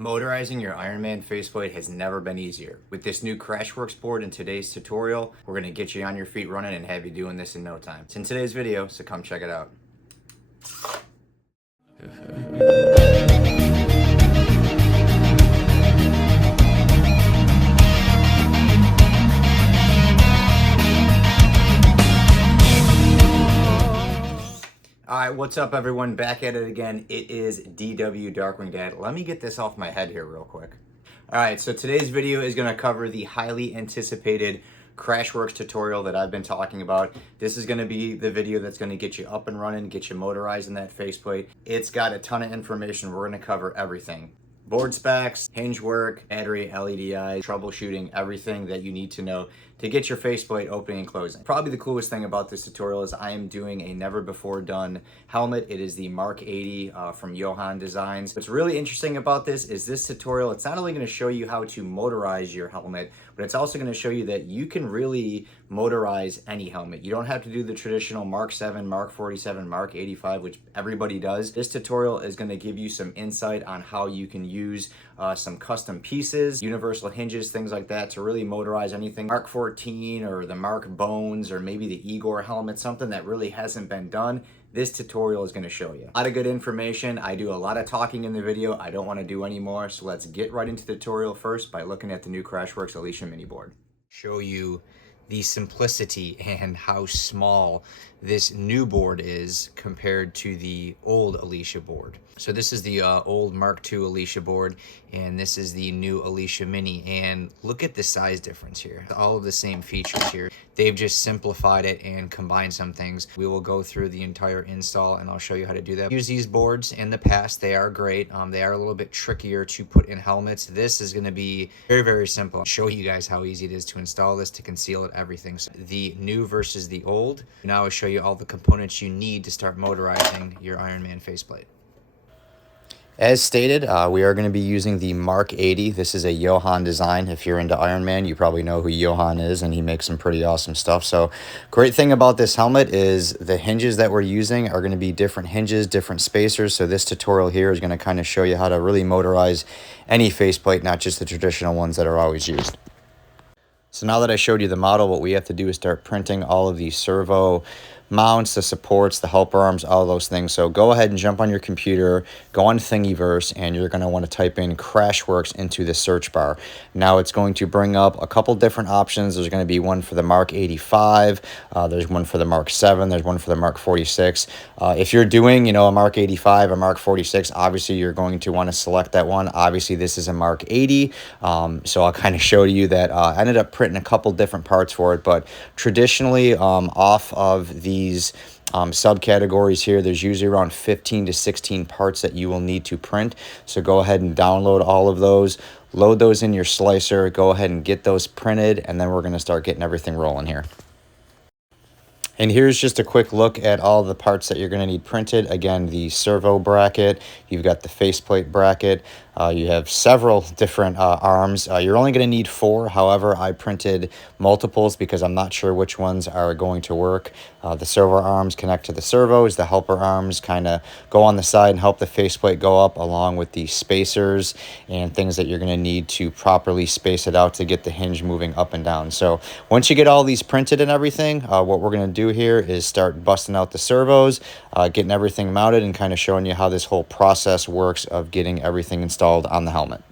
Motorizing your Ironman faceplate has never been easier. With this new crashworks board in today's tutorial, we're going to get you on your feet running and have you doing this in no time. It's in today's video, so come check it out. Alright, what's up everyone? Back at it again. It is DW Darkwing Dad. Let me get this off my head here real quick. Alright, so today's video is going to cover the highly anticipated crashworks tutorial that I've been talking about. This is going to be the video that's going to get you up and running, get you motorizing that faceplate. It's got a ton of information. We're going to cover everything. Board specs, hinge work, battery, LEDI, troubleshooting, everything that you need to know to get your faceplate opening and closing. Probably the coolest thing about this tutorial is I am doing a never before done helmet. It is the Mark 80 from Johan Designs. What's really interesting about this is this tutorial, it's not only going to show you how to motorize your helmet, but it's also going to show you that you can really motorize any helmet. You don't have to do the traditional Mark 7, Mark 47, Mark 85, which everybody does. This tutorial is going to give you some insight on how you can use some custom pieces, universal hinges, things like that to really motorize anything. Mark 14 or the Mark Bones or maybe the Igor helmet, something that really hasn't been done. This tutorial is going to show you. A lot of good information. I do a lot of talking in the video. I don't want to do any more. So let's get right into the tutorial first by looking at the new Crashworks Alisha mini board. Show you the simplicity and how small this new board is compared to the old Alisha board. So this is the old Mark II Alisha board, and this is the new Alisha Mini, and look at the size difference here. All of the same features here. They've just simplified it and combined some things. We will go through the entire install and I'll show you how to do that. Use these boards in the past. They are great. They are a little bit trickier to put in helmets. This is going to be very, very simple. I'll show you guys how easy it is to install this, to conceal it, everything. So the new versus the old. Now I'll show you all the components you need to start motorizing your Ironman faceplate. As stated, we are going to be using the Mark 80. This is a Johan design. If you're into Ironman, you probably know who Johan is, and he makes some pretty awesome stuff. So great thing about this helmet is the hinges that we're using are going to be different hinges, different spacers. So this tutorial here is going to kind of show you how to really motorize any faceplate, not just the traditional ones that are always used. So now that I showed you the model, what we have to do is start printing all of the servo mounts, the supports, the helper arms, all those things. So go ahead and jump on your computer, go on Thingiverse, and you're going to want to type in Crashworks into the search bar. Now it's going to bring up a couple different options. There's going to be one for the Mark 85, there's one for the Mark 7, there's one for the Mark 46. If you're doing, a Mark 85, a Mark 46, obviously you're going to want to select that one. Obviously this is a Mark 80, so I'll kind of show you that. I ended up printing a couple different parts for it, but traditionally off of these subcategories here, there's usually around 15 to 16 parts that you will need to print. So go ahead and download all of those, load those in your slicer, go ahead and get those printed, and then we're going to start getting everything rolling here. And here's just a quick look at all the parts that you're going to need printed. Again, the servo bracket, you've got the faceplate bracket, you have several different arms. You're only going to need 4. However, I printed multiples because I'm not sure which ones are going to work. The servo arms connect to the servos. The helper arms kind of go on the side and help the faceplate go up, along with the spacers and things that you're going to need to properly space it out to get the hinge moving up and down. So once you get all these printed and everything, what we're going to do here is start busting out the servos, getting everything mounted, and kind of showing you how this whole process works of getting everything installed on the helmet.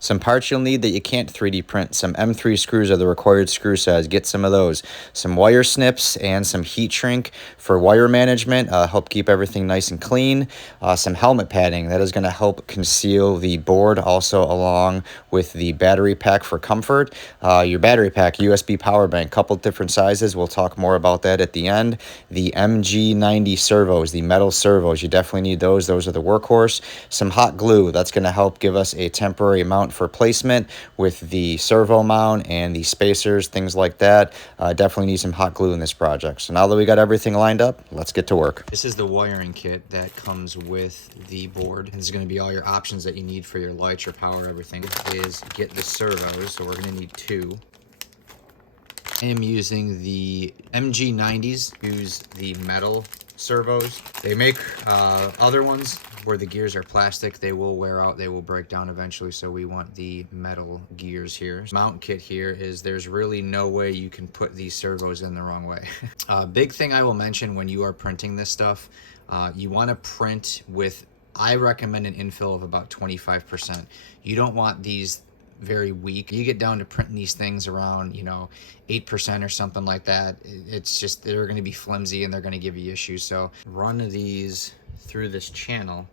Some parts you'll need that you can't 3D print. Some M3 screws are the required screw size. Get some of those. Some wire snips and some heat shrink for wire management. Help keep everything nice and clean. Some helmet padding. That is going to help conceal the board, also along with the battery pack for comfort. Your battery pack, USB power bank, couple different sizes. We'll talk more about that at the end. The MG90 servos, the metal servos. You definitely need those. Those are the workhorse. Some hot glue. That's going to help give us a temporary mount for placement with the servo mount and the spacers, things like that. Definitely need some hot glue in this project. So now that we got everything lined up, let's get to work. This is the wiring kit that comes with the board. This is going to be all your options that you need for your lights, your power, everything. Is get the servos, so we're going to need 2. I am using the MG90s. Use the metal servos. They make other ones where the gears are plastic. They will wear out, they will break down eventually, so we want the metal gears here. Mount kit here is there's really no way you can put these servos in the wrong way. Big thing I will mention when you are printing this stuff, you want to print with, I recommend an infill of about 25%. You don't want these very weak. You get down to printing these things around, 8% or something like that. It's just, they're going to be flimsy and they're going to give you issues. So run these through this channel,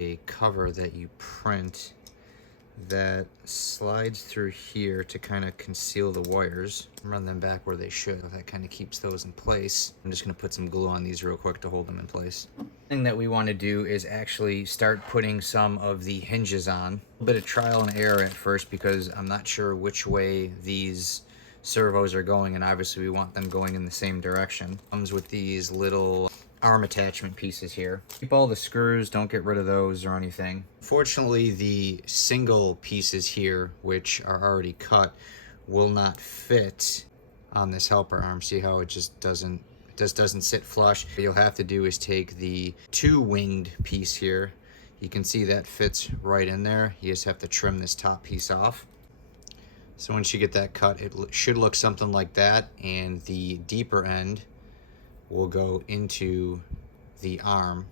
a cover that you print that slides through here to kind of conceal the wires. Run them back where they should. That kind of keeps those in place. I'm just going to put some glue on these real quick to hold them in place. The thing that we want to do is actually start putting some of the hinges on. A bit of trial and error at first because I'm not sure which way these servos are going, and obviously we want them going in the same direction. Comes with these little arm attachment pieces here. Keep all the screws, don't get rid of those or anything. Fortunately, the single pieces here, which are already cut, will not fit on this helper arm. See how it just doesn't sit flush? What you'll have to do is take the two winged piece here. You can see that fits right in there. You just have to trim this top piece off. So once you get that cut, it should look something like that, and the deeper end will go into the arm.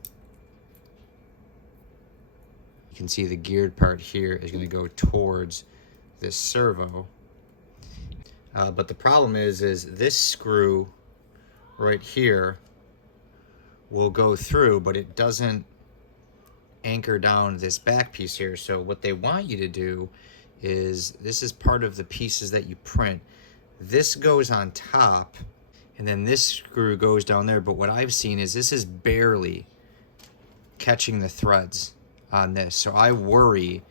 You can see the geared part here is going to go towards this servo. But the problem is this screw right here will go through, but it doesn't anchor down this back piece here. So what they want you to do is, this is part of the pieces that you print. This goes on top, and then this screw goes down there, but what I've seen is this is barely catching the threads on this. So I worry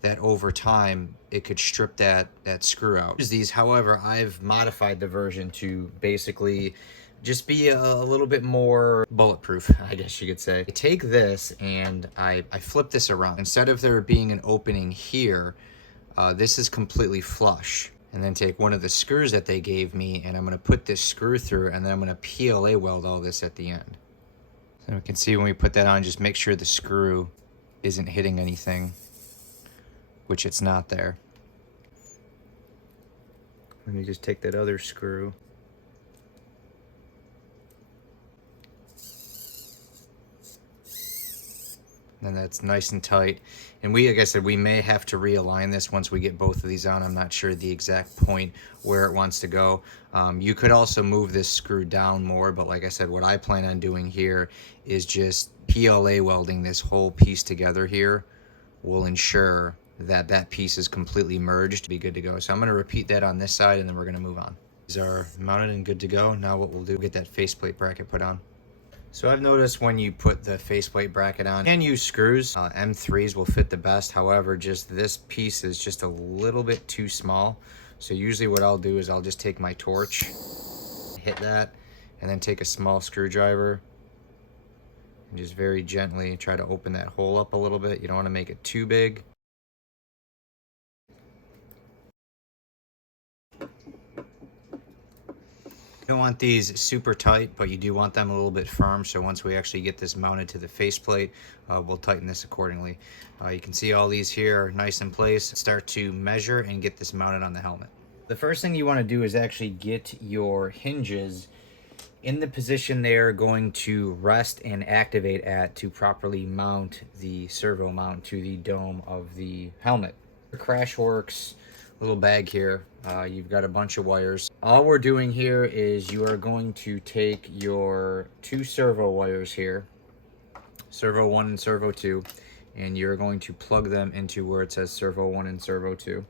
that over time it could strip that screw out. These, however, I've modified the version to basically just be a little bit more bulletproof, I guess you could say. I take this and I flip this around. Instead of there being an opening here, this is completely flush. And then take one of the screws that they gave me, and I'm going to put this screw through, and then I'm going to PLA weld all this at the end. So we can see when we put that on, just make sure the screw isn't hitting anything, which it's not there. Let me just take that other screw. And that's nice and tight. And like I said, we may have to realign this once we get both of these on. I'm not sure the exact point where it wants to go. You could also move this screw down more, but like I said, what I plan on doing here is just PLA welding this whole piece together here will ensure that that piece is completely merged to be good to go. So I'm going to repeat that on this side, and then we're going to move on. These are mounted and good to go. Now what we'll do, get that faceplate bracket put on. So I've noticed when you put the faceplate bracket on, you can use screws. M3s will fit the best. However, just this piece is just a little bit too small. So usually what I'll do is I'll just take my torch, hit that, and then take a small screwdriver and just very gently try to open that hole up a little bit. You don't want to make it too big. You don't want these super tight, but you do want them a little bit firm. So once we actually get this mounted to the faceplate, we'll tighten this accordingly. You can see all these here are nice in place. Start to measure and get this mounted on the helmet. The first thing you want to do is actually get your hinges in the position they're going to rest and activate at to properly mount the servo mount to the dome of the helmet. Crashworks little bag here. You've got a bunch of wires. All we're doing here is you are going to take your two servo wires here, servo 1 and servo 2, and you're going to plug them into where it says servo 1 and servo 2.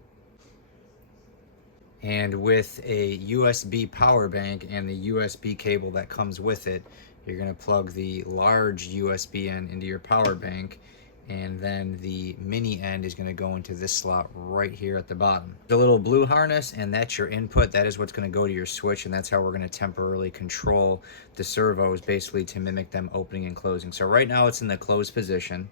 And with a USB power bank and the USB cable that comes with it, you're going to plug the large USB end into your power bank, and then the mini end is going to go into this slot right here at the bottom. The little blue harness, and that's your input. That is what's going to go to your switch, and that's how we're going to temporarily control the servos, basically to mimic them opening and closing. So right now it's in the closed position.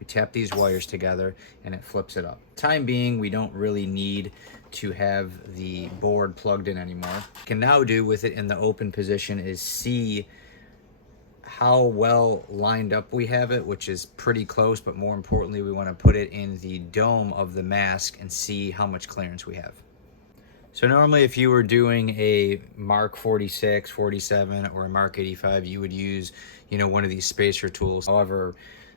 We tap these wires together and it flips it up. Time being, we don't really need to have the board plugged in anymore. What we can now do with it in the open position is see how well lined up we have it, which is pretty close, but more importantly, we want to put it in the dome of the mask and see how much clearance we have. So normally if you were doing a Mark 46, 47, or a Mark 85, you would use, one of these spacer tools. However,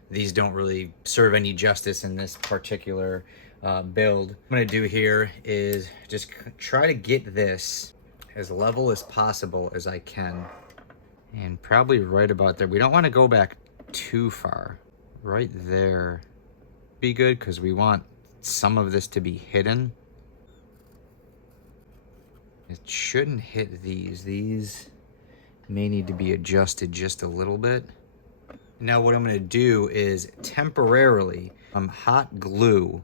these don't really serve any justice in this particular build. What I'm gonna do here is just try to get this as level as possible as I can. And probably right about there. We don't want to go back too far. Right there be good, because we want some of this to be hidden. It shouldn't hit these. These may need to be adjusted just a little bit. Now what I'm going to do is temporarily hot glue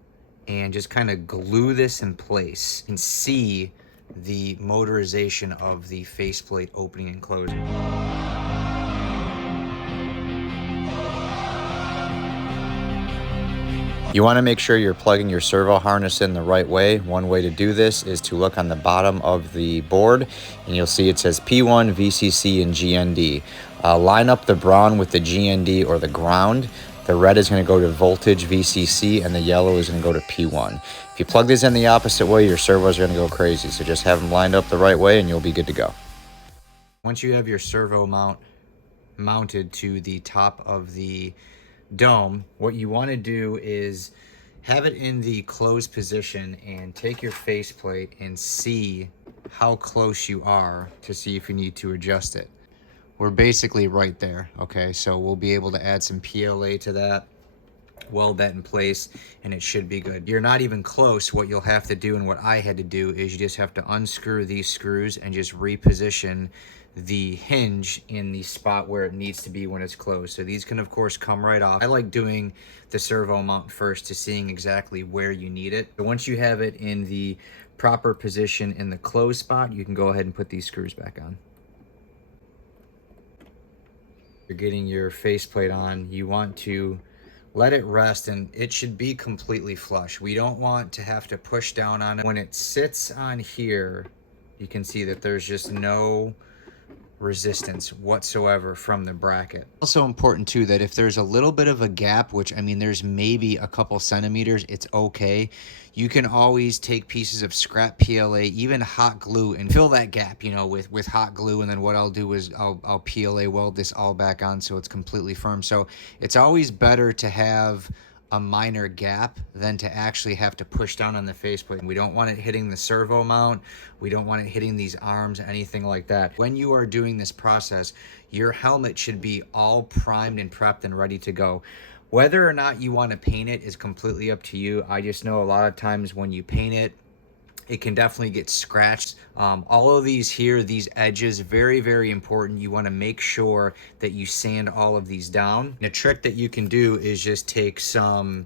and just kind of glue this in place and see the motorization of the faceplate opening and closing. You want to make sure you're plugging your servo harness in the right way. One way to do this is to look on the bottom of the board, and you'll see it says P1, VCC, and GND. Line up the brown with the GND or the ground. The red is going to go to voltage VCC, and the yellow is going to go to P1. If you plug these in the opposite way, your servos are going to go crazy. So just have them lined up the right way, and you'll be good to go. Once you have your servo mounted to the top of the dome, what you want to do is have it in the closed position and take your faceplate and see how close you are to see if you need to adjust it. We're basically right there, okay? So we'll be able to add some PLA to that, weld that in place, and it should be good. You're not even close. What you'll have to do, and what I had to do, is you just have to unscrew these screws and just reposition the hinge in the spot where it needs to be when it's closed. So these can of course come right off. I like doing the servo mount first to seeing exactly where you need it. But once you have it in the proper position in the closed spot, you can go ahead and put these screws back on. You're getting your faceplate on, you want to let it rest, and it should be completely flush. We don't want to have to push down on it. When it sits on here, you can see that there's just no resistance whatsoever from the bracket. Also important too that if there's a little bit of a gap, which I mean there's maybe a couple centimeters, it's okay. You can always take pieces of scrap PLA, even hot glue, and fill that gap, with hot glue. And then what I'll do is I'll PLA weld this all back on so it's completely firm. So it's always better to have a minor gap than to actually have to push down on the faceplate. We don't want it hitting the servo mount. We don't want it hitting these arms, anything like that. When you are doing this process, your helmet should be all primed and prepped and ready to go. Whether or not you want to paint it is completely up to you. I just know a lot of times when you paint it, it can definitely get scratched. All of these here, these edges, very, very important. You want to make sure that you sand all of these down. And a trick that you can do is just take some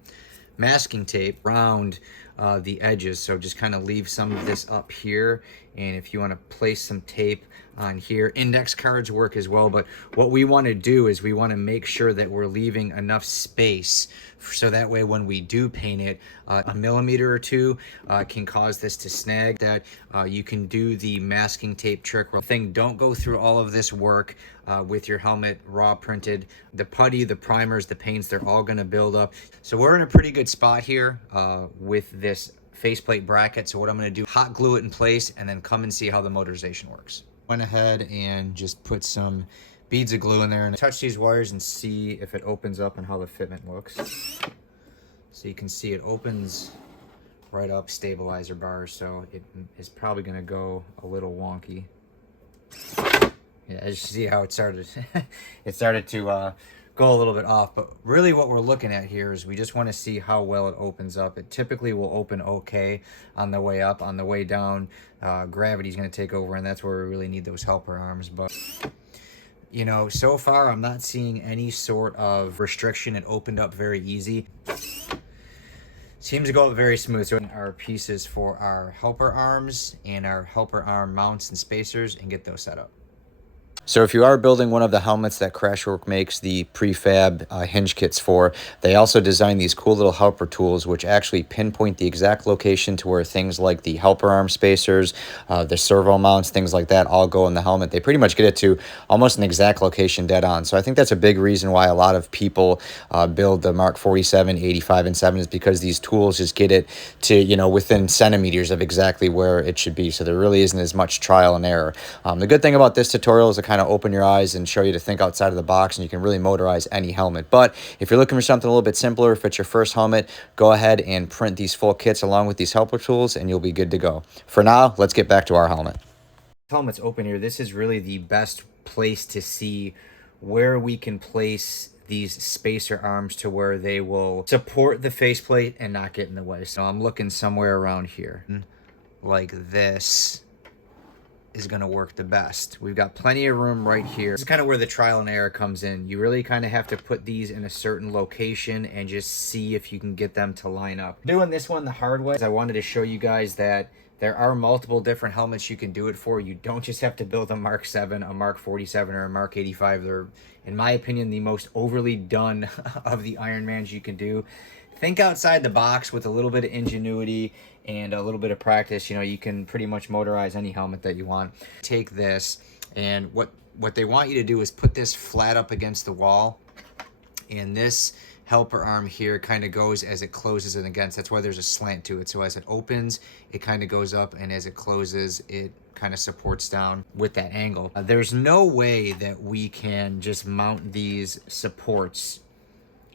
masking tape around the edges. So just kind of leave some of this up here. And if you want to place some tape on here, index cards work as well. But what we want to do is we want to make sure that we're leaving enough space so that way when we do paint it, a millimeter or two can cause this to snag. That you can do the masking tape trick thing. Don't go through all of this work with your helmet raw printed. The putty, the primers, the paints, they're all going to build up. So we're in a pretty good spot here with this faceplate bracket. So what I'm going to do, hot glue it in place and then come and see how the motorization works. Went ahead and just put some beads of glue in there and touch these wires and see if it opens up and how the fitment looks. So you can see it opens right up, stabilizer bars, so it is probably going to go a little wonky. Yeah, as you see how it started it started to go a little bit off, but really what we're looking at here is we just want to see how well it opens up. It typically will open okay on the way up. On the way down, gravity's going to take over, and that's where we really need those helper arms. But so far I'm not seeing any sort of restriction. It opened up very easy. Seems to go up very smooth. So our pieces for our helper arms and our helper arm mounts and spacers and get those set up. So if you are building one of the helmets that Crashwork makes the prefab hinge kits for, they also design these cool little helper tools which actually pinpoint the exact location to where things like the helper arm spacers, the servo mounts, things like that all go in the helmet. They pretty much get it to almost an exact location dead on. So I think that's a big reason why a lot of people build the Mark 47, 85, and 7 is because these tools just get it to, you know, within centimeters of exactly where it should be. So there really isn't as much trial and error. The good thing about this tutorial is to kind of open your eyes and show you to think outside of the box, and you can really motorize any helmet. But if you're looking for something a little bit simpler, if it's your first helmet, go ahead and print these full kits along with these helper tools and you'll be good to go. For now, let's get back to our helmet. Helmet's open here. This is really the best place to see where we can place these spacer arms to where they will support the faceplate and not get in the way. So I'm looking somewhere around here like this is going to work the best. We've got plenty of room right here. This is kind of where the trial and error comes in. You really kind of have to put these in a certain location and just see if you can get them to line up. Doing this one the hard way, I wanted to show you guys that there are multiple different helmets you can do it for. You don't just have to build a Mark 7, a Mark 47, or a Mark 85. They're, in my opinion, the most overly done of the Ironmans you can do. Think outside the box with a little bit of ingenuity and a little bit of practice. You know, you can pretty much motorize any helmet that you want. Take this, and what they want you to do is put this flat up against the wall, and this helper arm here kind of goes as it closes and against. That's why there's a slant to it. So as it opens, it kind of goes up, and as it closes, it kind of supports down with that angle. There's no way that we can just mount these supports,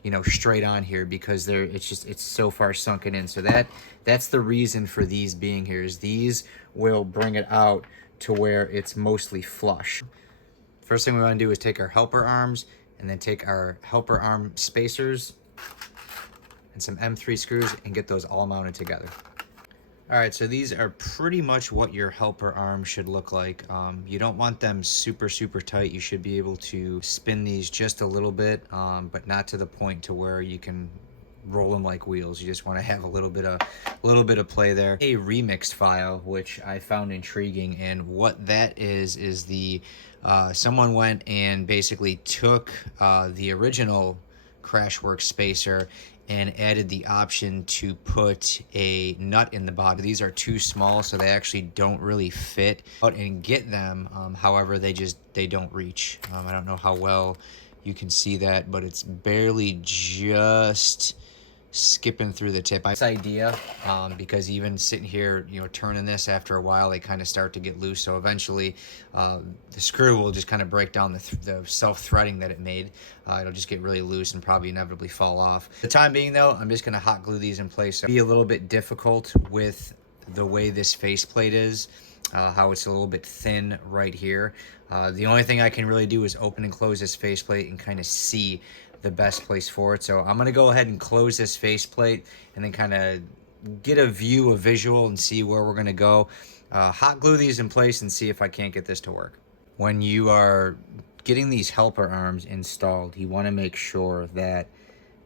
you know, straight on here, because it's so far sunken in. So that's the reason for these being here, is these will bring it out to where it's mostly flush. First thing we want to do is take our helper arms and then take our helper arm spacers and some M3 screws and get those all mounted together. All right, so these are pretty much what your helper arms should look like. You don't want them super tight. You should be able to spin these just a little bit, but not to the point to where you can roll them like wheels. You just want to have a little bit of play there. A remixed file, which I found intriguing, and what that is the someone went and basically took the original Crashworks spacer and added the option to put a nut in the bottom. These are too small, so they actually don't really fit out and get them. However, they don't reach. I don't know how well you can see that, but it's barely just skipping through the tip. This idea, because even sitting here, you know, turning this, after a while, they kind of start to get loose. So eventually, the screw will just kind of break down the self-threading that it made. It'll just get really loose and probably inevitably fall off. For the time being, though, I'm just going to hot glue these in place. So it'll be a little bit difficult with the way this faceplate is, how it's a little bit thin right here. The only thing I can really do is open and close this faceplate and kind of see the best place for it. So I'm going to go ahead and close this faceplate and then kind of get a visual and see where we're going to go. Hot glue these in place and see if I can't get this to work. When you are getting these helper arms installed, you want to make sure that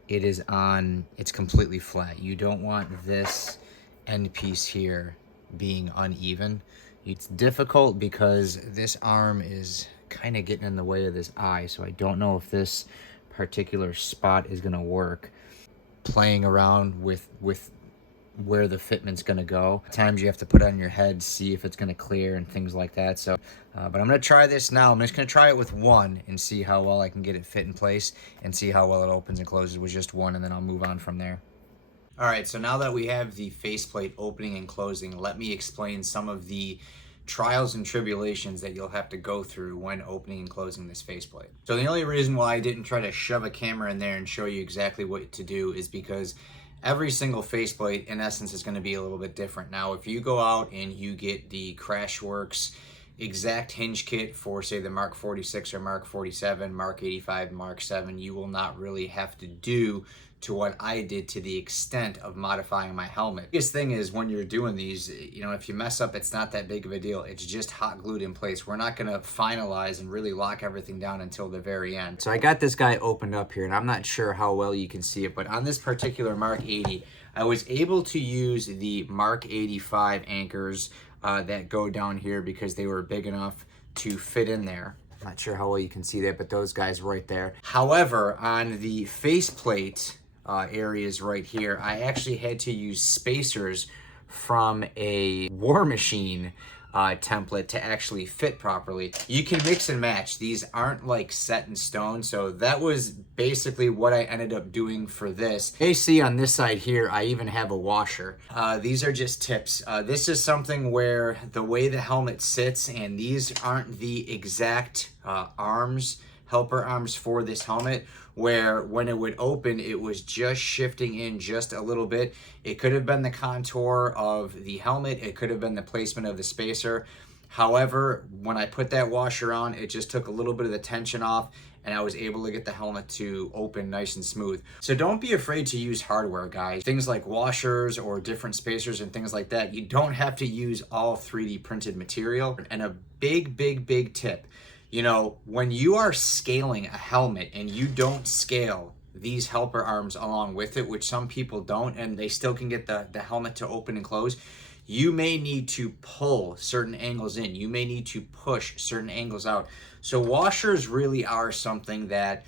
it's completely flat. You don't want this end piece here being uneven. It's difficult because this arm is kind of getting in the way of this eye, so I don't know if this particular spot is going to work. Playing around with where the fitment's going to go. At times you have to put it on your head, see if it's going to clear and things like that. So but I'm going to try this now. I'm just going to try it with one and see how well I can get it fit in place and see how well it opens and closes with just one, and then I'll move on from there. All right, so now that we have the faceplate opening and closing, let me explain some of the trials and tribulations that you'll have to go through when opening and closing this faceplate. So the only reason why I didn't try to shove a camera in there and show you exactly what to do is because every single faceplate in essence is going to be a little bit different. Now, if you go out and you get the Crashworks exact hinge kit for, say, the Mark 46 or Mark 47, Mark 85, Mark 7, you will not really have to do to what I did to the extent of modifying my helmet. The biggest thing is when you're doing these, you know, if you mess up, it's not that big of a deal. It's just hot glued in place. We're not gonna finalize and really lock everything down until the very end. So I got this guy opened up here, and I'm not sure how well you can see it, but on this particular Mark 80, I was able to use the Mark 85 anchors that go down here because they were big enough to fit in there. Not sure how well you can see that, but those guys right there. However, on the faceplate areas right here, I actually had to use spacers from a War Machine template to actually fit properly. You can mix and match. These aren't like set in stone. So that was basically what I ended up doing for this. You see on this side here, I even have a washer. These are just tips. This is something where the way the helmet sits, and these aren't the exact arms, helper arms for this helmet, where when it would open, it was just shifting in just a little bit. It could have been the contour of the helmet. It could have been the placement of the spacer. However, when I put that washer on, it just took a little bit of the tension off, and I was able to get the helmet to open nice and smooth. So don't be afraid to use hardware, guys. Things like washers or different spacers and things like that, you don't have to use all 3D printed material. And a big tip, you know, when you are scaling a helmet and you don't scale these helper arms along with it, which some people don't, and they still can get the helmet to open and close, you may need to pull certain angles in. You may need to push certain angles out. So washers really are something that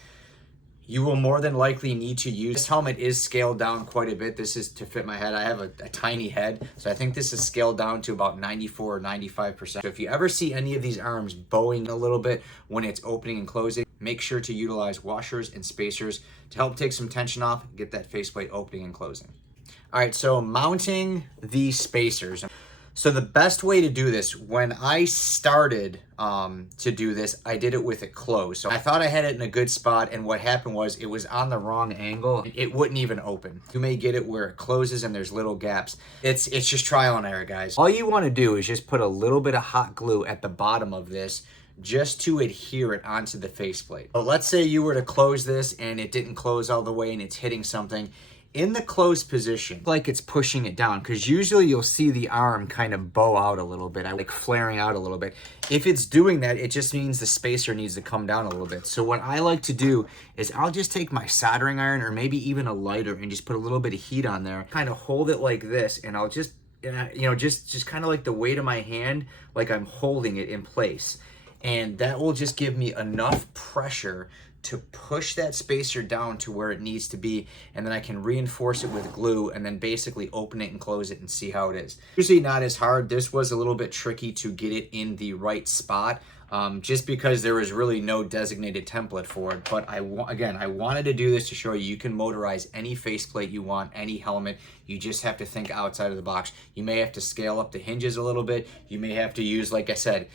you will more than likely need to use. This helmet is scaled down quite a bit. This is to fit my head. I have a tiny head, so I think this is scaled down to about 94 or 95%. So if you ever see any of these arms bowing a little bit when it's opening and closing, make sure to utilize washers and spacers to help take some tension off, get that faceplate opening and closing. All right, so mounting the spacers. So the best way to do this, when I started to do this, I did it with it closed. So I thought I had it in a good spot, and what happened was it was on the wrong angle. It wouldn't even open. You may get it where it closes and there's little gaps. It's just trial and error, guys. All you want to do is just put a little bit of hot glue at the bottom of this just to adhere it onto the faceplate. But let's say you were to close this and it didn't close all the way and it's hitting something. In the closed position, like it's pushing it down, because usually you'll see the arm kind of bow out a little bit, like flaring out a little bit. If it's doing that, it just means the spacer needs to come down a little bit. So what I like to do is I'll just take my soldering iron or maybe even a lighter and just put a little bit of heat on there, kind of hold it like this, and I'll just, you know, just kind of like the weight of my hand, like I'm holding it in place. And that will just give me enough pressure to push that spacer down to where it needs to be, and then I can reinforce it with glue and then basically open it and close it and see how it is. Usually not as hard. This was a little bit tricky to get it in the right spot, just because there was really no designated template for it. But I wanted to do this to show you can motorize any faceplate you want, any helmet. You just have to think outside of the box. You may have to scale up the hinges a little bit. You may have to use, like I said,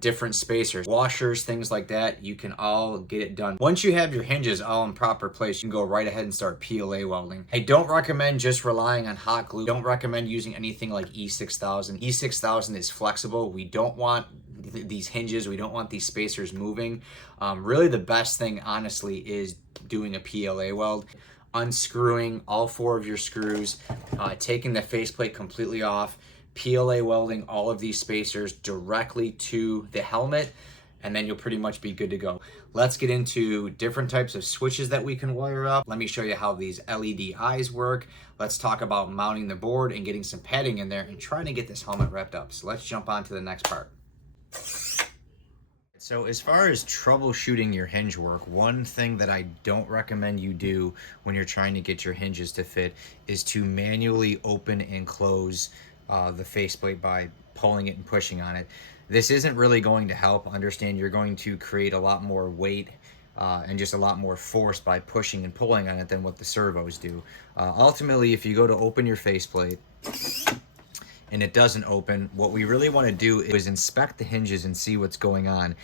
different spacers, washers, things like that. You can all get it done. Once you have your hinges all in proper place, you can go right ahead and start PLA welding. I don't recommend just relying on hot glue. Don't recommend using anything like E6000. E6000 is flexible. We don't want these hinges, we don't want these spacers moving. Really the best thing, honestly, is doing a PLA weld. Unscrewing all 4 of your screws, taking the faceplate completely off, PLA welding all of these spacers directly to the helmet, and then you'll pretty much be good to go. Let's get into different types of switches that we can wire up. Let me show you how these LED eyes work. Let's talk about mounting the board and getting some padding in there and trying to get this helmet wrapped up. So let's jump on to the next part. So as far as troubleshooting your hinge work, one thing that I don't recommend you do when you're trying to get your hinges to fit is to manually open and close the faceplate by pulling it and pushing on it. This isn't really going to help. Understand you're going to create a lot more weight and just a lot more force by pushing and pulling on it than what the servos do. Ultimately, if you go to open your faceplate and it doesn't open, what we really want to do is inspect the hinges and see what's going on.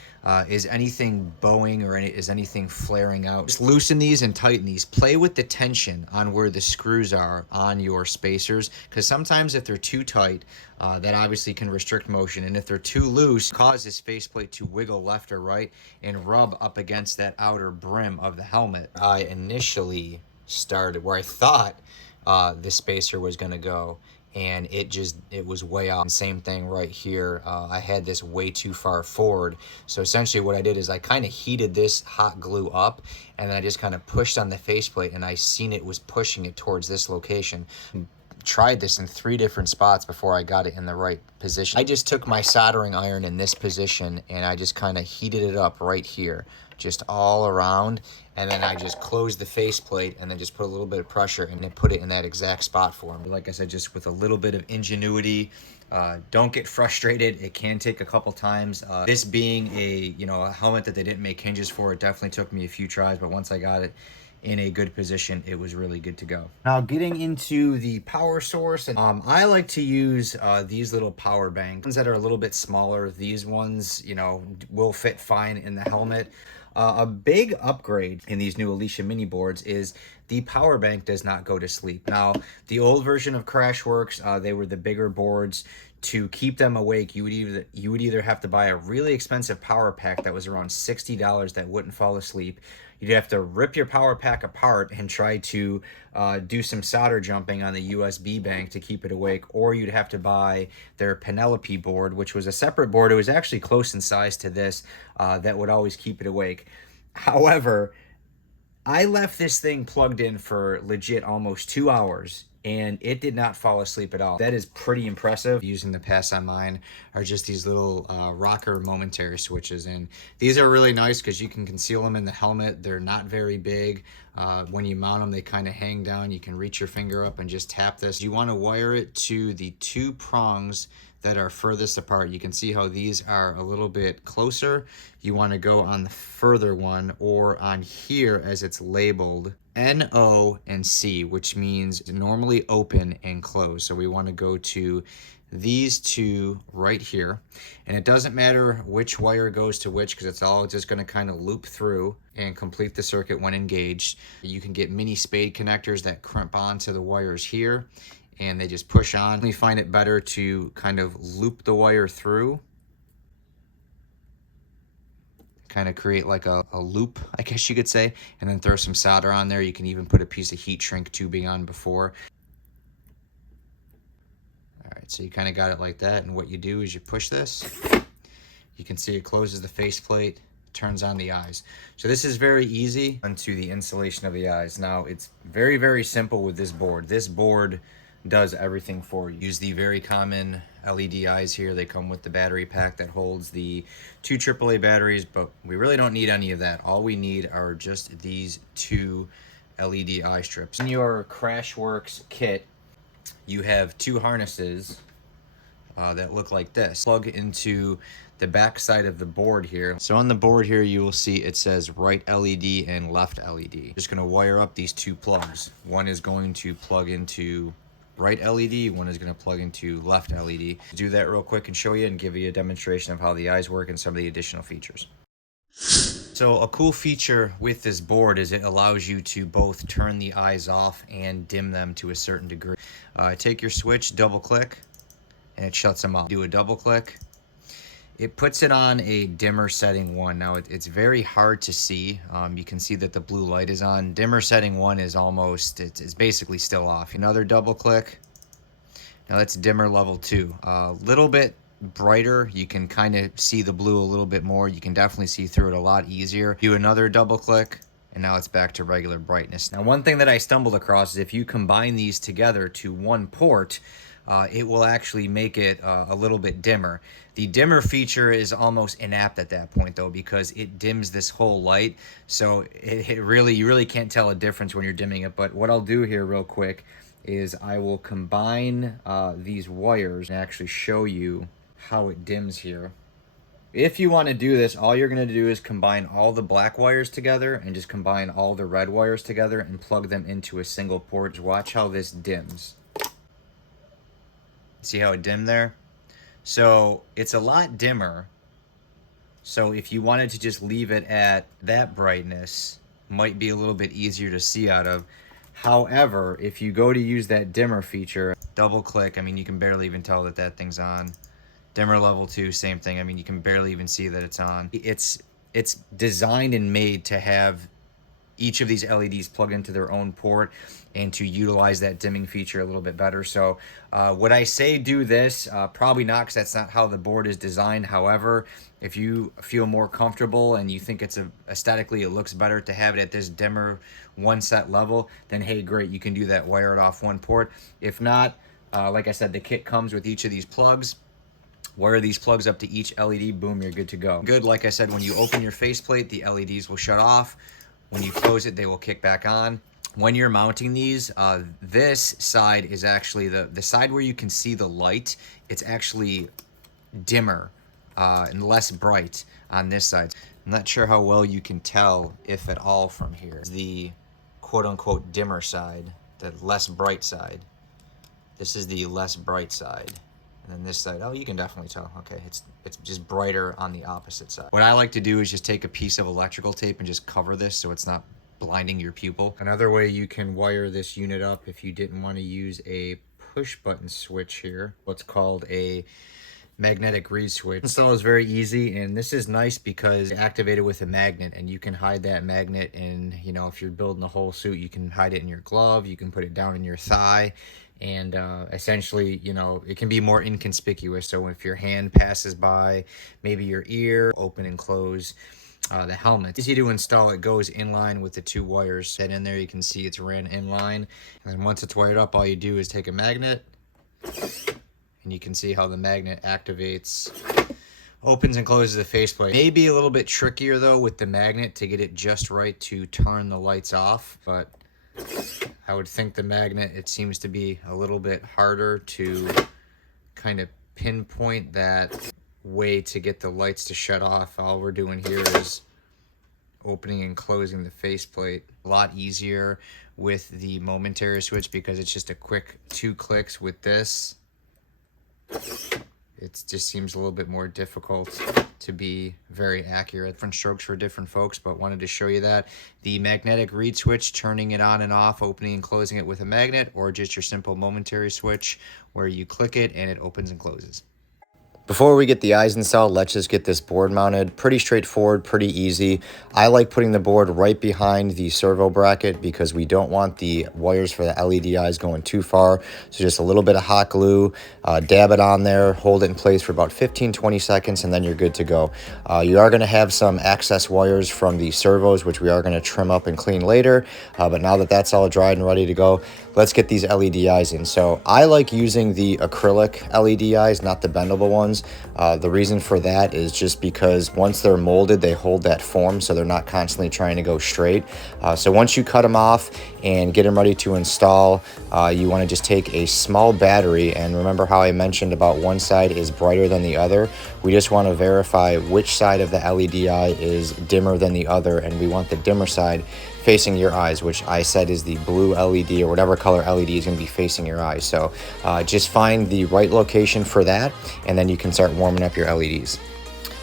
Is anything bowing or is anything flaring out? Just loosen these and tighten these. Play with the tension on where the screws are on your spacers, because sometimes if they're too tight, that obviously can restrict motion, and if they're too loose, cause this faceplate to wiggle left or right and rub up against that outer brim of the helmet. I initially started where I thought the spacer was going to go, and it was way out. And same thing right here. I had this way too far forward. So essentially what I did is I kind of heated this hot glue up, and then I just kind of pushed on the faceplate, and I seen it was pushing it towards this location. tried this in 3 different spots before I got it in the right position. I just took my soldering iron in this position and I just kind of heated it up right here, just all around. And then I just closed the faceplate and then just put a little bit of pressure and then put it in that exact spot for me. Like I said, just with a little bit of ingenuity. Don't get frustrated. It can take a couple times. This being a helmet that they didn't make hinges for, it definitely took me a few tries, but once I got it in a good position, it was really good to go. Now getting into the power source, I like to use these little power banks, ones that are a little bit smaller. These ones, will fit fine in the helmet. A big upgrade in these new Alisha mini boards is the power bank does not go to sleep. Now, the old version of crashworks, they were the bigger boards. To keep them awake, you would either have to buy a really expensive power pack that was around $60 that wouldn't fall asleep. You'd have to rip your power pack apart and try to do some solder jumping on the USB bank to keep it awake, or you'd have to buy their Penelope board, which was a separate board. It was actually close in size to this, that would always keep it awake. However, I left this thing plugged in for legit almost 2 hours and it did not fall asleep at all. That is pretty impressive. Using the pass on mine are just these little rocker Momentary switches, and these are really nice because you can conceal them in the helmet. They're not very big. When you mount them, they kind of hang down. You can reach your finger up and just tap this. You want to wire it to the 2 prongs that are furthest apart. You can see how these are a little bit closer. You want to go on the further one, or on here as it's labeled N, O, and C, which means normally open and close. So we want to go to these 2 right here, and it doesn't matter which wire goes to which because it's all just going to kind of loop through and complete the circuit when engaged. You can get mini spade connectors that crimp onto the wires here and they just push on. We find it better to kind of loop the wire through, kind of create like a loop, I guess you could say, and then throw some solder on there. You can even put a piece of heat shrink tubing on before. All right, so you kind of got it like that, and what you do is you push this. You can see it closes the faceplate, turns on the eyes. So this is very easy onto the installation of the eyes. Now it's very, very simple with this board. This board does everything for you. Use the very common LED eyes here. They come with the battery pack that holds the 2 AAA batteries, but we really don't need any of that. All we need are just these 2 LED eye strips. In your crashworks kit, you have 2 harnesses that look like this. Plug into the back side of the board here. So on the board here, you will see it says right LED and left LED. Just gonna wire up these 2 plugs. One is going to plug into right LED, one is going to plug into left LED. Do that real quick and show you and give you a demonstration of how the eyes work and some of the additional features. So a cool feature with this board is it allows you to both turn the eyes off and dim them to a certain degree. Take your switch, double click, and it shuts them off. Do a double click. It puts it on a dimmer setting 1. Now it's very hard to see. You can see that the blue light is on. Dimmer setting 1 is it's basically still off. Another double click. Now that's dimmer level 2. A little bit brighter. You can kind of see the blue a little bit more. You can definitely see through it a lot easier. Do another double click, and now it's back to regular brightness. Now one thing that I stumbled across is if you combine these together to one port, it will actually make it a little bit dimmer. The dimmer feature is almost inapt at that point though, because it dims this whole light. So you really can't tell a difference when you're dimming it. But what I'll do here real quick is I will combine these wires and actually show you how it dims here. If you want to do this, all you're going to do is combine all the black wires together and just combine all the red wires together and plug them into a single port. Watch how this dims. See how it dimmed there? So it's a lot dimmer. So if you wanted to just leave it at that brightness, might be a little bit easier to see out of. However, if you go to use that dimmer feature, double click, I mean, you can barely even tell that that thing's on. Dimmer level 2, same thing. I mean, you can barely even see that it's on. It's designed and made to have each of these LEDs plug into their own port and to utilize that dimming feature a little bit better. So would I say do this? Probably not, because that's not how the board is designed. However, if you feel more comfortable and you think it's aesthetically it looks better to have it at this dimmer one set level, then hey, great, you can do that, wire it off one port. If not, like I said, the kit comes with each of these plugs. Wire these plugs up to each LED, boom, you're good to go. Good, like I said, when you open your faceplate, the LEDs will shut off. When you close it, they will kick back on. When you're mounting these, this side is actually the side where you can see the light. It's actually dimmer and less bright on this side. I'm not sure how well you can tell, if at all, from here. The quote-unquote dimmer side, the less bright side. This is the less bright side. And then this side, oh, you can definitely tell. Okay, it's just brighter on the opposite side. What I like to do is just take a piece of electrical tape and just cover this so it's not blinding your pupil. Another way you can wire this unit up, if you didn't want to use a push button switch here, what's called a magnetic reed switch. Install is very easy, and this is nice because it's activated with a magnet, and you can hide that magnet in, you know, if you're building a whole suit, you can hide it in your glove, you can put it down in your thigh, and essentially, you know, it can be more inconspicuous. So if your hand passes by, maybe your ear, open and close the helmet. Easy to install. It goes in line with the two wires set in there. You can see it's ran in line, and then once it's wired up, all you do is take a magnet, and you can see how the magnet activates, opens and closes the faceplate. Maybe a little bit trickier though with the magnet to get it just right to turn the lights off, but I would think the magnet, it seems to be a little bit harder to kind of pinpoint that way to get the lights to shut off. All we're doing here is opening and closing the faceplate. A lot easier with the Momentary switch because it's just a quick 2 clicks. With this, it just seems a little bit more difficult to be very accurate. Different strokes for different folks, but wanted to show you that. The magnetic reed switch, turning it on and off, opening and closing it with a magnet, or just your simple Momentary switch where you click it and it opens and closes. Before we get the eyes installed, let's just get this board mounted. Pretty straightforward, pretty easy. I like putting the board right behind the servo bracket because we don't want the wires for the LED eyes going too far. So just a little bit of hot glue, dab it on there, hold it in place for about 15-20 seconds, and then you're good to go. You are going to have some excess wires from the servos, which we are going to trim up and clean later. But now that that's all dried and ready to go, let's get these LED eyes in. So I like using the acrylic LED eyes, not the bendable ones. The reason for that is just because once they're molded, they hold that form, so they're not constantly trying to go straight. So once you cut them off and get them ready to install, you want to just take a small battery, and remember how I mentioned about one side is brighter than the other. We just want to verify which side of the LED eye is dimmer than the other, and we want the dimmer side facing your eyes, which I said is the blue LED, or whatever color LED is going to be facing your eyes. So just find the right location for that, and then you can start warming up your LEDs.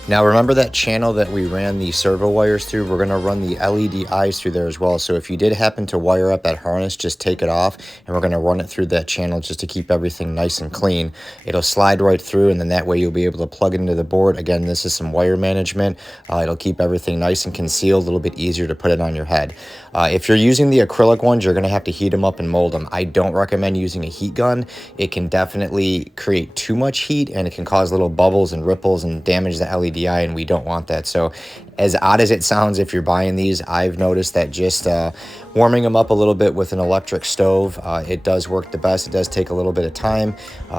Now remember that channel that we ran the servo wires through? We're going to run the LED eyes through there as well. So if you did happen to wire up that harness, just take it off, and we're going to run it through that channel just to keep everything nice and clean. It'll slide right through, and then that way you'll be able to plug it into the board. Again, this is some wire management. It'll keep everything nice and concealed, a little bit easier to put it on your head. If you're using the acrylic ones, you're going to have to heat them up and mold them. I don't recommend using a heat gun. It can definitely create too much heat, and it can cause little bubbles and ripples and damage the LED eye, and we don't want that. So as odd as it sounds, if you're buying these, I've noticed that just warming them up a little bit with an electric stove, it does work the best. It does take a little bit of time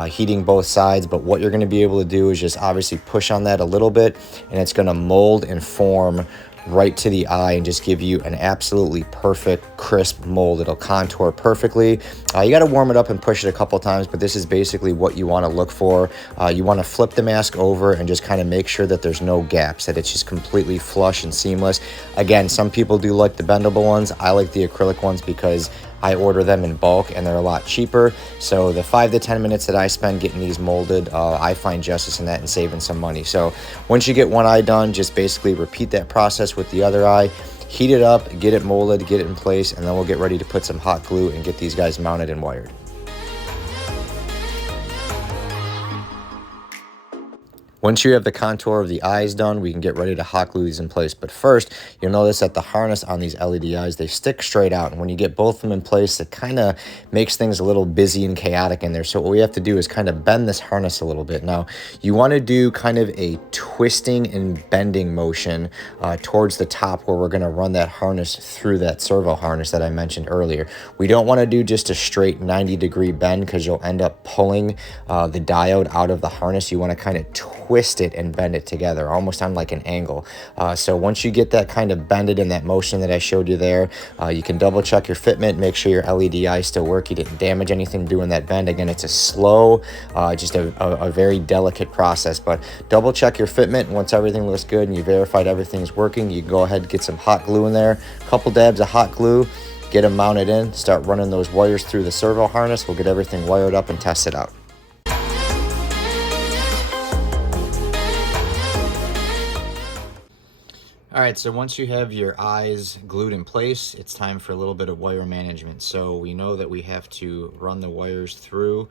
heating both sides, but what you're going to be able to do is just obviously push on that a little bit, and it's going to mold and form right to the eye and just give you an absolutely perfect crisp mold. It'll contour perfectly. You got to warm it up and push it a couple times, but this is basically what you want to look for. You want to flip the mask over and just kind of make sure that there's no gaps, that it's just completely flush and seamless. Again, some people do like the bendable ones. I like the acrylic ones because I order them in bulk and they're a lot cheaper. So the 5 to 10 minutes that I spend getting these molded, I find justice in that and saving some money. So once you get one eye done, just basically repeat that process with the other eye, heat it up, get it molded, get it in place, and then we'll get ready to put some hot glue and get these guys mounted and wired. Once you have the contour of the eyes done, we can get ready to hot glue these in place. But first, you'll notice that the harness on these LED eyes, they stick straight out. And when you get both of them in place, it kind of makes things a little busy and chaotic in there. So what we have to do is kind of bend this harness a little bit. Now, you want to do kind of a twisting and bending motion towards the top where we're going to run that harness through that servo harness that I mentioned earlier. We don't want to do just a straight 90-degree bend because you'll end up pulling the diode out of the harness. You want to kind of twist it and bend it together, almost on like an angle. So once you get that kind of bended in that motion that I showed you there, you can double check your fitment, make sure your LED eyes still work, you didn't damage anything doing that bend. Again, it's a slow, just a very delicate process, but double check your fitment. Once everything looks good and you verified everything's working, you go ahead and get some hot glue in there, a couple dabs of hot glue, get them mounted in, start running those wires through the servo harness. We'll get everything wired up and test it out. All right, so once you have your eyes glued in place, it's time for a little bit of wire management. So we know that we have to run the wires through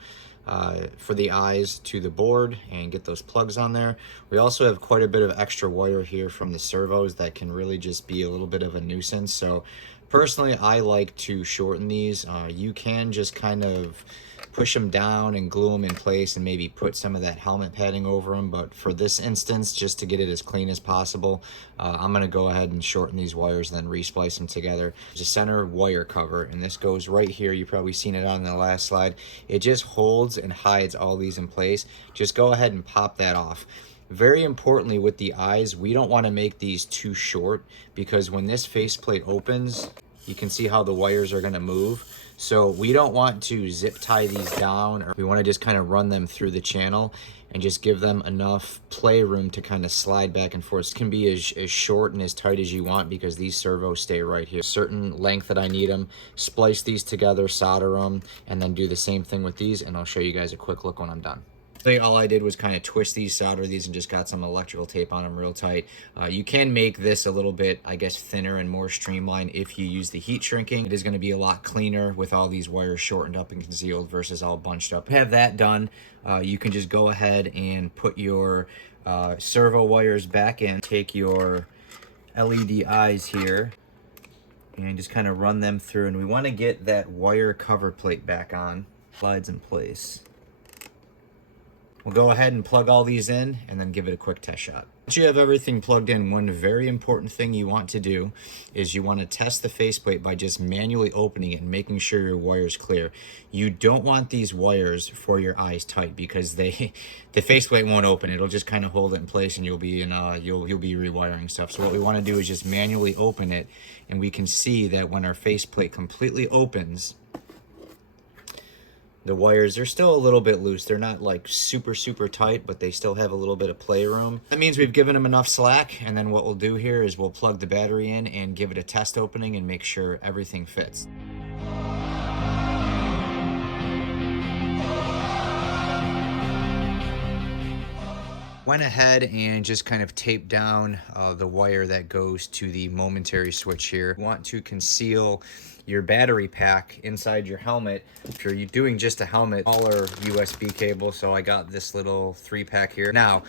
for the eyes to the board and get those plugs on there. We also have quite a bit of extra wire here from the servos that can really just be a little bit of a nuisance. So personally, I like to shorten these. You can just kind of push them down and glue them in place and maybe put some of that helmet padding over them, but for this instance, just to get it as clean as possible, I'm going to go ahead and shorten these wires and then resplice them together. There's a center wire cover, and this goes right here. You've probably seen it on the last slide. It just holds and hides all these in place. Just go ahead and pop that off. Very importantly, with the eyes, we don't want to make these too short, because when this faceplate opens, you can see how the wires are going to move. So we don't want to zip tie these down, or we want to just kind of run them through the channel and just give them enough play room to kind of slide back and forth. It can be as short and as tight as you want, because these servos stay right here. Certain length that I need them, splice these together, solder them, and then do the same thing with these, and I'll show you guys a quick look when I'm done. All I did was kind of twist these, solder these, and just got some electrical tape on them real tight. You can make this a little bit, I guess, thinner and more streamlined if you use the heat shrinking. It is going to be a lot cleaner with all these wires shortened up and concealed versus all bunched up. Have that done, you can just go ahead and put your servo wires back in. Take your LED eyes here and just kind of run them through. And we want to get that wire cover plate back on. Slides in place. We'll go ahead and plug all these in and then give it a quick test shot. Once you have everything plugged in, one very important thing you want to do is you want to test the faceplate by just manually opening it and making sure your wire's clear. You don't want these wires for your eyes tight, because the faceplate won't open. It'll just kind of hold it in place, and you'll be rewiring stuff. So what we want to do is just manually open it, and we can see that when our faceplate completely opens, the wires are still a little bit loose. They're not like super tight, but they still have a little bit of play room. That means we've given them enough slack, and then what we'll do here is we'll plug the battery in and give it a test opening and make sure everything fits. Went ahead and just kind of taped down the wire that goes to the momentary switch here. You want to conceal your battery pack inside your helmet. If you're doing just a helmet, smaller USB cable, so I got this little 3-pack here. Now,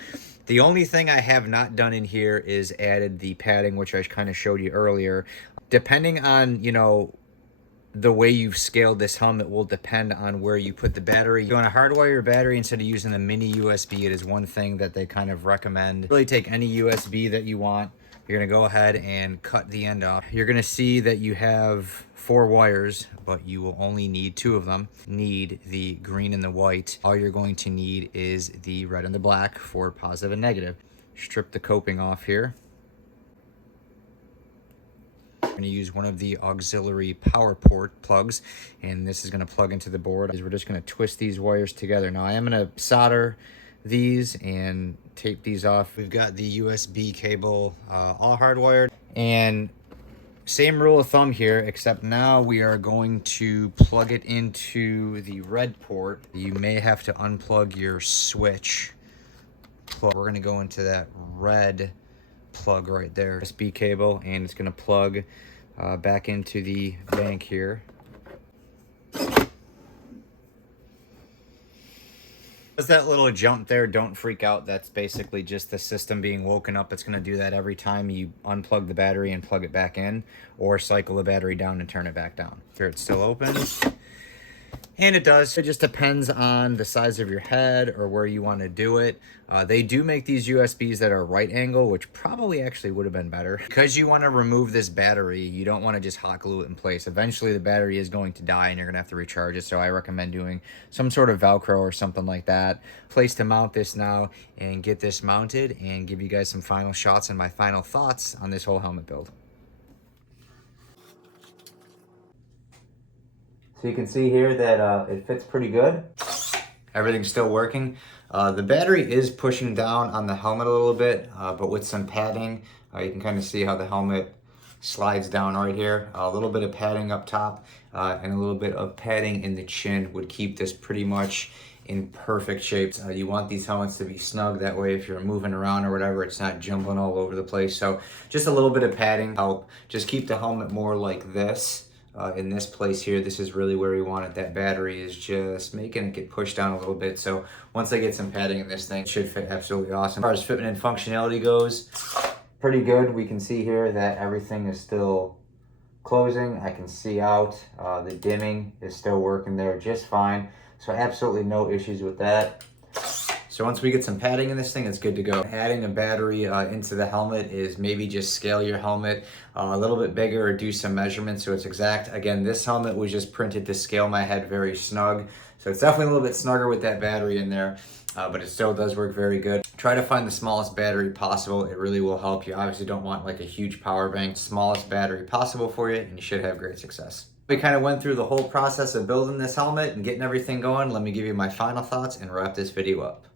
the only thing I have not done in here is added the padding, which I kind of showed you earlier. Depending on, you know, the way you've scaled this helmet will depend on where you put the battery. You want to hardwire your battery instead of using the mini USB. It is one thing that they kind of recommend. Really take any USB that you want. You're going to go ahead and cut the end off. You're going to see that you have 4 wires, but you will only need 2 of them. Need the green and the white. All you're going to need is the red and the black for positive and negative. Strip the coping off here. I'm going to use one of the auxiliary power port plugs, and this is going to plug into the board. We're just going to twist these wires together. Now I am going to solder these and tape these off. We've got the USB cable all hardwired, and same rule of thumb here, except now we are going to plug it into the red port. You may have to unplug your switch plug. We're going to go into that red plug right there, USB cable, and it's going to plug back into the bank here. Does that little jump there, don't freak out. That's basically just the system being woken up. It's going to do that every time you unplug the battery and plug it back in, or cycle the battery down and turn it back down. Here, it's still open. And it does. It just depends on the size of your head or where you want to do it. They do make these USBs that are right angle, which probably actually would have been better. Because you want to remove this battery, you don't want to just hot glue it in place. Eventually the battery is going to die and you're going to have to recharge it. So I recommend doing some sort of Velcro or something like that. Place to mount this now and get this mounted and give you guys some final shots and my final thoughts on this whole helmet build. So you can see here that it fits pretty good. Everything's still working. The battery is pushing down on the helmet a little bit, but with some padding, you can kind of see how the helmet slides down right here. A little bit of padding up top and a little bit of padding in the chin would keep this pretty much in perfect shape. You want these helmets to be snug, that way if you're moving around or whatever, it's not jumbling all over the place. So just a little bit of padding help just keep the helmet more like this. In this place here, this is really where we want it. That battery is just making it get pushed down a little bit. So once I get some padding in this thing, it should fit absolutely awesome. As far as fitment and functionality goes, pretty good. We can see here that everything is still closing. I can see out. The dimming is still working there just fine. So absolutely no issues with that. So once we get some padding in this thing, it's good to go. Adding a battery into the helmet is maybe just scale your helmet a little bit bigger or do some measurements so it's exact. Again, this helmet was just printed to scale my head very snug. So it's definitely a little bit snugger with that battery in there, but it still does work very good. Try to find the smallest battery possible. It really will help. You obviously don't want like a huge power bank. Smallest battery possible for you and you should have great success. We kind of went through the whole process of building this helmet and getting everything going. Let me give you my final thoughts and wrap this video up.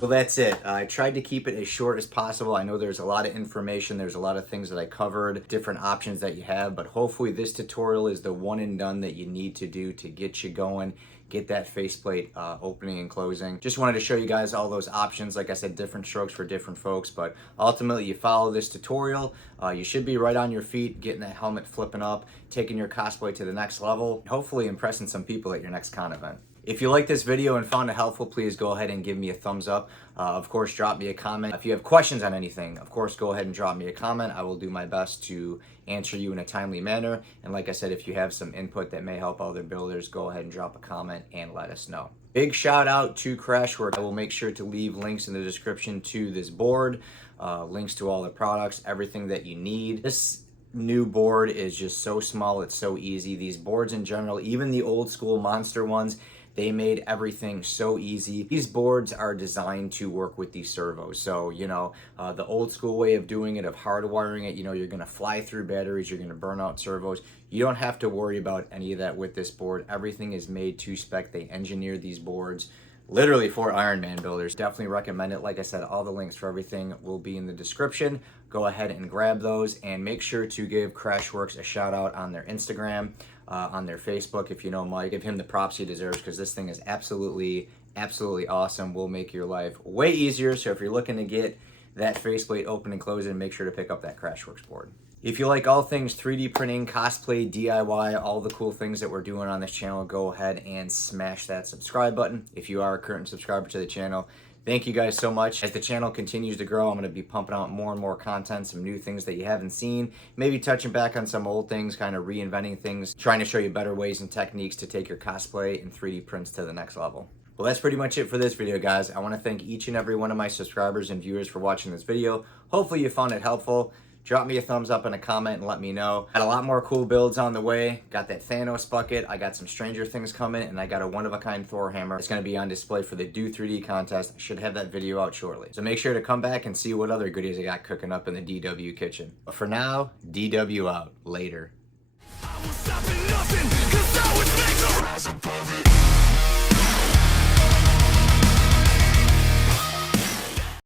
Well, that's it. I tried to keep it as short as possible. I know there's a lot of information. There's a lot of things that I covered, different options that you have, but hopefully this tutorial is the one and done that you need to do to get you going, get that faceplate opening and closing. Just wanted to show you guys all those options. Like I said, different strokes for different folks, but ultimately you follow this tutorial, you should be right on your feet, getting that helmet flipping up, taking your cosplay to the next level, hopefully impressing some people at your next con event. If you like this video and found it helpful, please go ahead and give me a thumbs up. Of course, drop me a comment. If you have questions on anything, of course, go ahead and drop me a comment. I will do my best to answer you in a timely manner. And like I said, if you have some input that may help other builders, go ahead and drop a comment and let us know. Big shout out to Crashworks. I will make sure to leave links in the description to this board, links to all the products, everything that you need. This new board is just so small, it's so easy. These boards in general, even the old school monster ones, they made everything so easy. These boards are designed to work with these servos. So, you know, the old school way of doing it, of hardwiring it, you know, you're gonna fly through batteries, you're gonna burn out servos. You don't have to worry about any of that with this board. Everything is made to spec. They engineered these boards literally for Iron Man builders. Definitely recommend it. Like I said, all the links for everything will be in the description. Go ahead and grab those and make sure to give Crashworks a shout out on their Instagram, on their Facebook. If you know Mike, give him the props he deserves because this thing is absolutely awesome. Will make your life way easier. So if you're looking to get that faceplate open and close, and make sure to pick up that Crashworks board. If you like all things 3D printing, cosplay, DIY, all the cool things that we're doing on this channel, go ahead and smash that subscribe button. If you are a current subscriber to the channel, thank you guys so much. As the channel continues to grow, I'm going to be pumping out more and more content, some new things that you haven't seen, maybe touching back on some old things, kind of reinventing things, trying to show you better ways and techniques to take your cosplay and 3D prints to the next level. Well, that's pretty much it for this video, guys. I want to thank each and every one of my subscribers and viewers for watching this video. Hopefully you found it helpful. Drop me a thumbs up and a comment and let me know. Got a lot more cool builds on the way. Got that Thanos bucket. I got some Stranger Things coming, and I got a one-of-a-kind Thor hammer. It's going to be on display for the Do 3D contest. I should have that video out shortly. So make sure to come back and see what other goodies I got cooking up in the DW kitchen. But for now, DW out. Later. I was stopping nothing, 'cause I was made to rise above it.